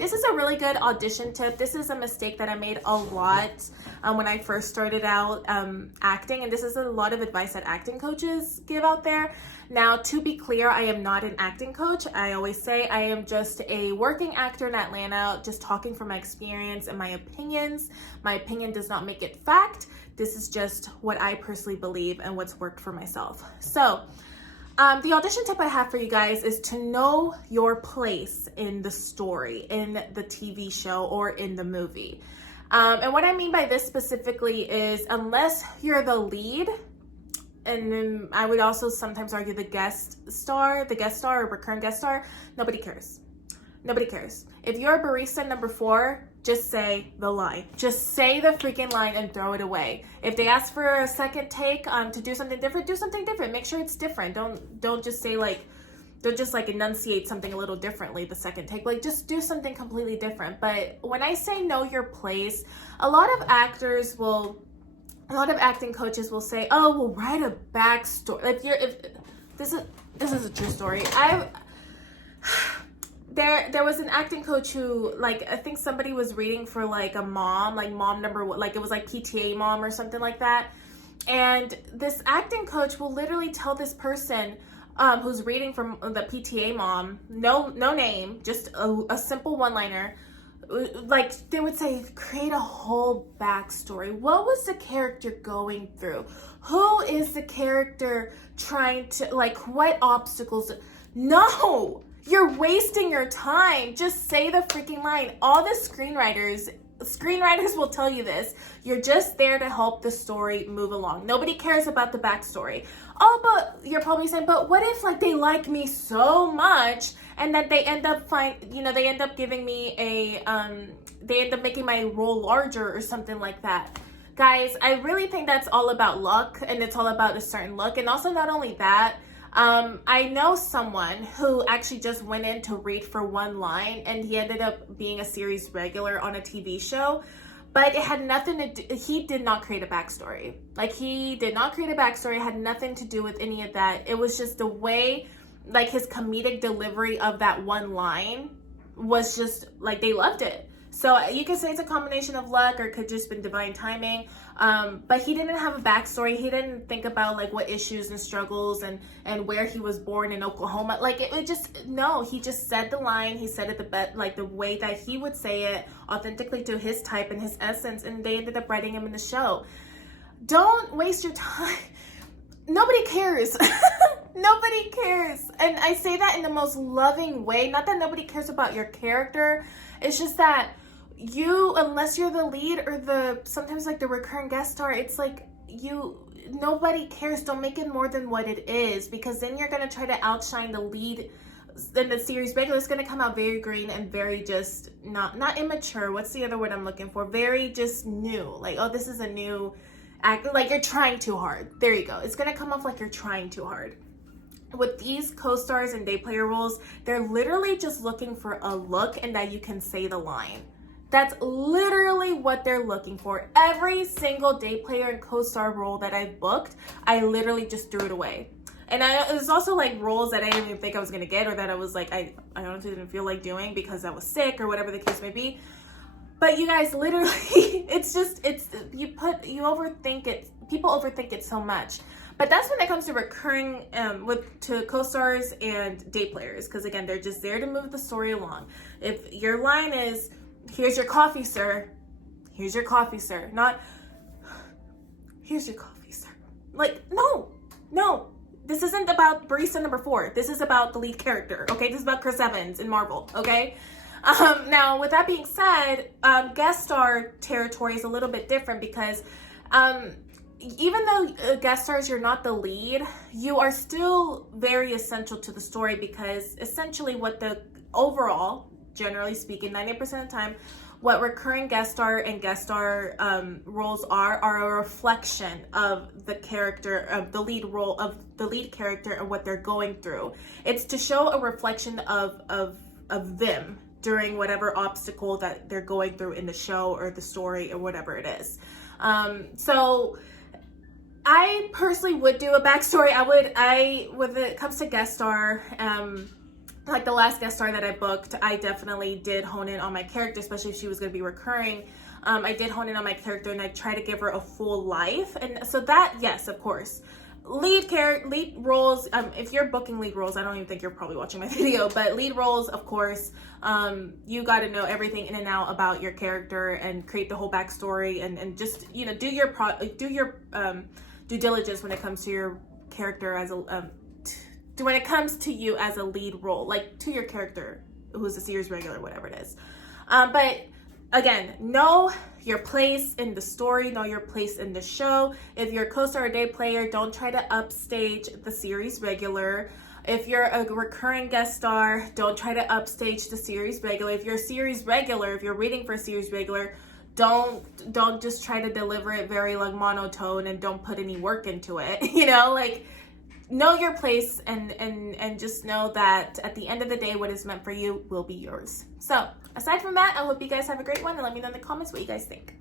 This is a really good audition tip. This is a mistake that I made a lot when I first started out acting, and this is a lot of advice that acting coaches give out there. Now, to be clear, I am not an acting coach. I always say I am just a working actor in Atlanta, just talking from my experience and my opinions. My opinion does not make it fact. This is just what I personally believe and what's worked for myself. So, the audition tip I have for you guys is to know your place in the story, in the TV show, or in the movie. And what I mean by this specifically is, unless you're the lead, and then I would also sometimes argue the guest star or recurrent guest star, nobody cares. Nobody cares. If you're a barista number 4, just say the line. Just say the freaking line and throw it away. If they ask for a second take to do something different, do something different. Make sure it's different. Don't just say don't just enunciate something a little differently the second take. Just do something completely different. But when I say know your place, a lot of acting coaches will say, "Oh, we'll write a backstory." If this is a true story. There was an acting coach who, I think somebody was reading for a mom, mom number one, it was PTA mom or something like that. And this acting coach will literally tell this person who's reading from the PTA mom, no name, just a simple one-liner. They would say, create a whole backstory. What was the character going through? Who is the character trying to, what obstacles? No! You're wasting your time. Just say the freaking line. All the screenwriters will tell you this. You're just there to help the story move along. Nobody cares about the backstory. Oh, but you're probably saying, but what if they like me so much and that they end up they end up giving me they end up making my role larger or something like that. Guys, I really think that's all about luck, and it's all about a certain look. And also, not only that, I know someone who actually just went in to read for one line, and he ended up being a series regular on a TV show, but it had nothing to do, he did not create a backstory. He did not create a backstory, it had nothing to do with any of that. It was just the way, his comedic delivery of that one line was just, they loved it. So you can say it's a combination of luck, or it could just been divine timing. But he didn't have a backstory. He didn't think about what issues and struggles and where he was born in Oklahoma. He just said the line. He said it the way that he would say it, authentically to his type and his essence. And they ended up writing him in the show. Don't waste your time. Nobody cares. Nobody cares. And I say that in the most loving way. Not that nobody cares about your character. It's just that unless you're the lead or sometimes the recurring guest star, it's nobody cares. Don't make it more than what it is, because then you're going to try to outshine the lead in the series regular. It's going to come out very green and very just not immature. What's the other word I'm looking for? Very just new. Oh, this is a new act. You're trying too hard. There you go. It's going to come off you're trying too hard. With these co-stars and day player roles, they're literally just looking for a look and that you can say the line. That's literally what they're looking for. Every single day player and co-star role that I've booked, I literally just threw it away. And it was also roles that I didn't even think I was going to get, or that I was I honestly didn't feel like doing because I was sick or whatever the case may be. But you guys, literally, you overthink it. People overthink it so much. But that's when it comes to recurring, to co-stars and day players. Because again, they're just there to move the story along. If your line is, here's your coffee, sir. Here's your coffee, sir. Not, here's your coffee, sir. No. This isn't about barista number 4. This is about the lead character, okay? This is about Chris Evans in Marvel, okay? Now, with that being said, guest star territory is a little bit different because even though guest stars, you're not the lead, you are still very essential to the story, because essentially what the overall, generally speaking, 90% of the time, what recurring guest star and guest star roles are a reflection of the character, of the lead role, of the lead character and what they're going through. It's to show a reflection of them during whatever obstacle that they're going through in the show or the story or whatever it is. So I personally would do a backstory. When it comes to guest star, like the last guest star that I booked, I definitely did hone in on my character, especially if she was going to be recurring. I did hone in on my character and I try to give her a full life. And so that, yes, of course. Lead roles, if you're booking lead roles, I don't even think you're probably watching my video, but lead roles, of course, you got to know everything in and out about your character and create the whole backstory and just, you know, do your due diligence when it comes to your character as a, when it comes to you as a lead role, like to your character who's a series regular, whatever it is. But again, know your place in the story, know your place in the show. If you're a co-star or day player, don't try to upstage the series regular. If you're a recurring guest star, don't try to upstage the series regular. If you're a series regular, if you're reading for a series regular, don't just try to deliver it very like monotone and don't put any work into it. You know, like, know your place and just know that at the end of the day, what is meant for you will be yours. So aside from that, I hope you guys have a great one and let me know in the comments what you guys think.